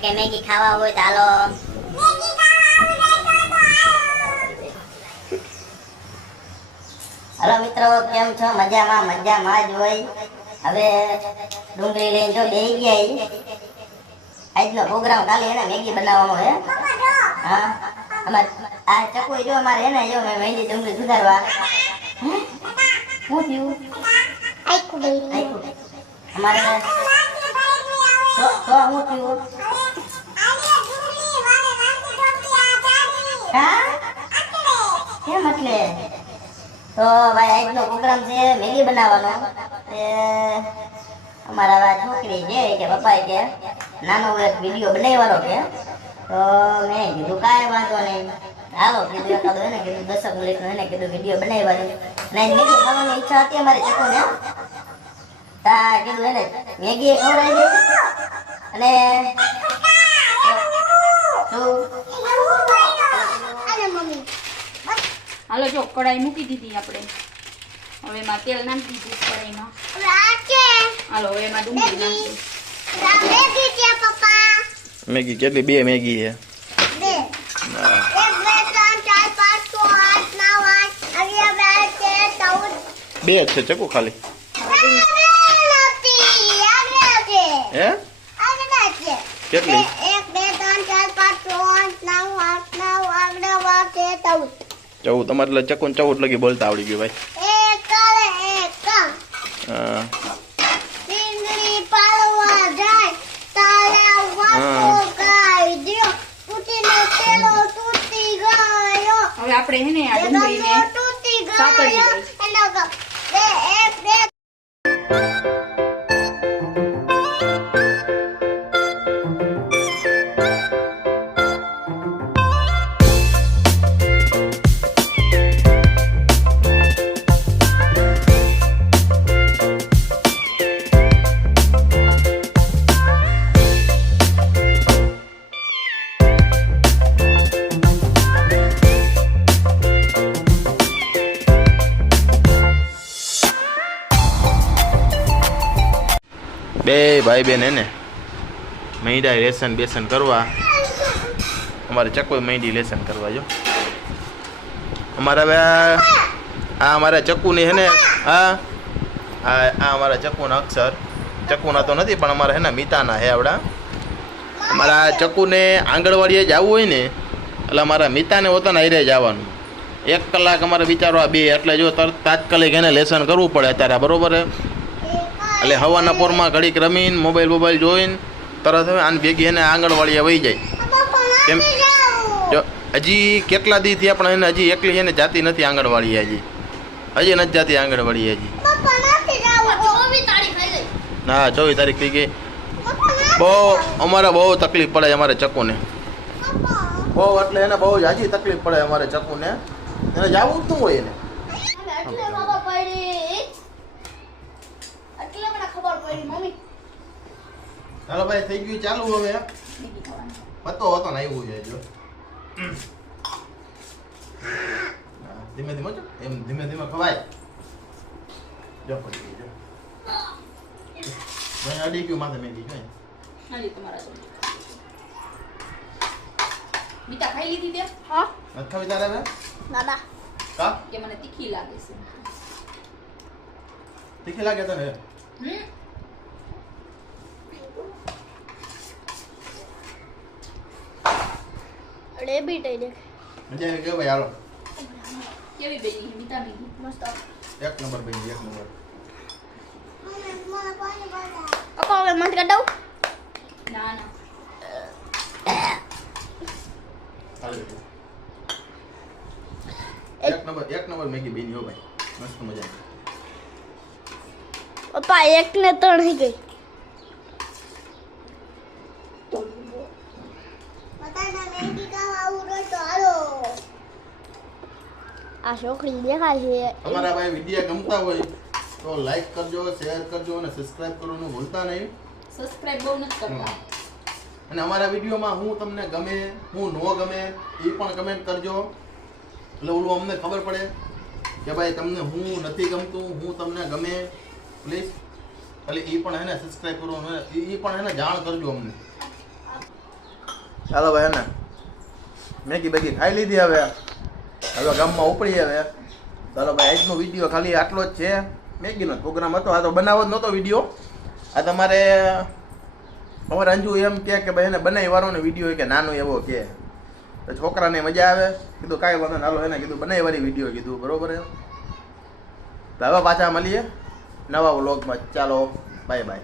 ખાવા હોય તો હાલો. હલો મિત્રો કેમ છો? મજામાં મજામાં જ હોય. હવે ડુંગળી લઈને જો બે ગયા આજનો પ્રોગ્રામ કાલે એને મેગી બનાવવાનો હે. હા અમાર આ ચકુ જો અમારે એને જો મેં મહેંદી ડુંગળી સુધારવા. શું થયું. અમારે તો શું થયું? એટલે તો ભાઈ આજનો પ્રોગ્રામ છે મેગી બનાવવાનો. એ અમારા છોકરી છે કે પપ્પાએ કે નાનો એક વીડિયો બનાવવાનો કે તો મેં કીધું કાંઈ વાંધો નહીં. હાલો કીધું એકાદો એને કીધું દસક મિનિટનો એને કીધું વીડિયો બનાવવાનો અને મેગી ખાવાની ઈચ્છા હતી અમારી ચકોને તા કીધું એને મેગી ખવડાવી દે. અને શું? હાલો જો કઢાઈ મૂકી દીધી આપણે. હવે એમાં તેલ નાખી દીધું કડાઈમાં હાલો હવે એમાં ડુંગળી નાખી મેગી કેટલી? બે મેગી છે. બે. જ છે ચકુ ખાલી. હે? કેટલી? એક બે ત્રણ ચાર પાંચ છ આઠ નવ આઠ નવ આગળ વાર છે ચૌદ. ચૌદ તમારે એટલે ચકુ ને ચૌદ લગી બોલતા આવડી ગયું ભાઈ હા. બે ભાઈ બેન એને મૈડા લેસન બેસન કરવા. અમારે ચકો મૈડી લેસન કરવા, જો. અમારા હવે આ અમારા ચકુની હે ને, હા? આ આ અમારા ચકુના અક્ષર. ચકુના તો નથી, પણ અમારા હે ને મીતાના હે આવડા. અમારા ચકુને આંગણવાડીએ જ આવવું હોય ને, એટલે અમારા મિતાને પોતાના હિરે જવાનું એક કલાક અમારે વિચારવા બે, એટલે જો તરત તાત્કાલિક એને લેસન કરવું પડે અત્યારે, બરાબર હે એટલે હવાના પોરમાં ઘડીક રમીને મોબાઈલ મોબાઈલ જોઈને, તરત હવે આને ભેગી એને આંગણવાડીએ વહી જાય. કેમ? જો, હજી કેટલા દીથી આપણે એને હજી એકલી એને જાતી નથી આંગણવાડીએ હજી. હજી નથી જાતી આંગણવાડીએ હજી. હા, ચોવીસ તારીખ થઈ ગઈ. બહુ, અમારે બહુ તકલીફ પડે અમારે ચકુને. બહુ, એટલે એને બહુ હજી તકલીફ પડે અમારે ચકુને. એને જવું શું હોય એને એટલે ખબર પડી એટલે પડી મમ્મી. ચાલો ભાઈ થઈ ગયું. ચાલુ હવે પતો હતો ને આવ્યું છે જો. ધીમે ધીમે જો એમ ધીમે ધીમે ખવાય. જો પડી જો. ભાઈ અડી ગયું માથે જો. અહીં. હાજી તમારા જો મીઠા ખાઈ લીધી તે? હા. નથી ખાવી તારે હવે? દાદા. કા? કે મને તીખી લાગે છે. તીખી લાગે તને? હમ. અરે બી ટઈ દે મજા આવી ગયો ભાઈ હાલો કેવી બેની મીઠા મેગી મસ્ત એક નંબર ભાઈ એક નંબર પપ્પા હવે મત કાઢો ના ના હાલો. એક નંબર એક નંબર મેગી બેની હો ભાઈ મસ્ત મજા પપ્પા એક ને ત્રણ થઈ ગઈ આ છોકરી દેખાય છે. અમારા ભાઈ વિડિયા ગમતા હોય તો લાઈક કરજો શેર કરજો અને સબસ્ક્રાઇબ કરવાનું ભૂલતા નહીં. સબસ્ક્રાઇબ બહુ નથી કરતા. અને અમારા વિડીયોમાં હું તમને ગમે હું ન ગમે એ પણ કમેન્ટ કરજો. એટલે ઓલું અમને ખબર પડે કે ભાઈ તમને હું નથી ગમતું હું તમને ગમે પ્લીઝ એટલે એ પણ એને સબસ્ક્રાઇબ કરો એ પણ એને જાણ કરજો અમને. ચાલો ભાઈ ને મેગી બેગી ખાઈ લીધી હવે હવે ગામમાં ઉપડી હવે ચાલો ભાઈ, આજનો વીડિયો ખાલી આટલો જ છે. મેગીનો પ્રોગ્રામ હતો. આ તો બનાવો જ નહોતો વીડિયો આ તમારે, અમારે અંજુ એમ કે ભાઈ, એને બનાવી વાળો ને વીડિયો કે નાનો એવો કે. છોકરાને મજા આવે. કીધું, કાંઈ વાંધો નાલો એને કીધું, બનાવી વાળી વીડિયો કીધું. બરોબર તો હવે પાછા મળીએ નવા વ્લોગમાં ચાલો બાય બાય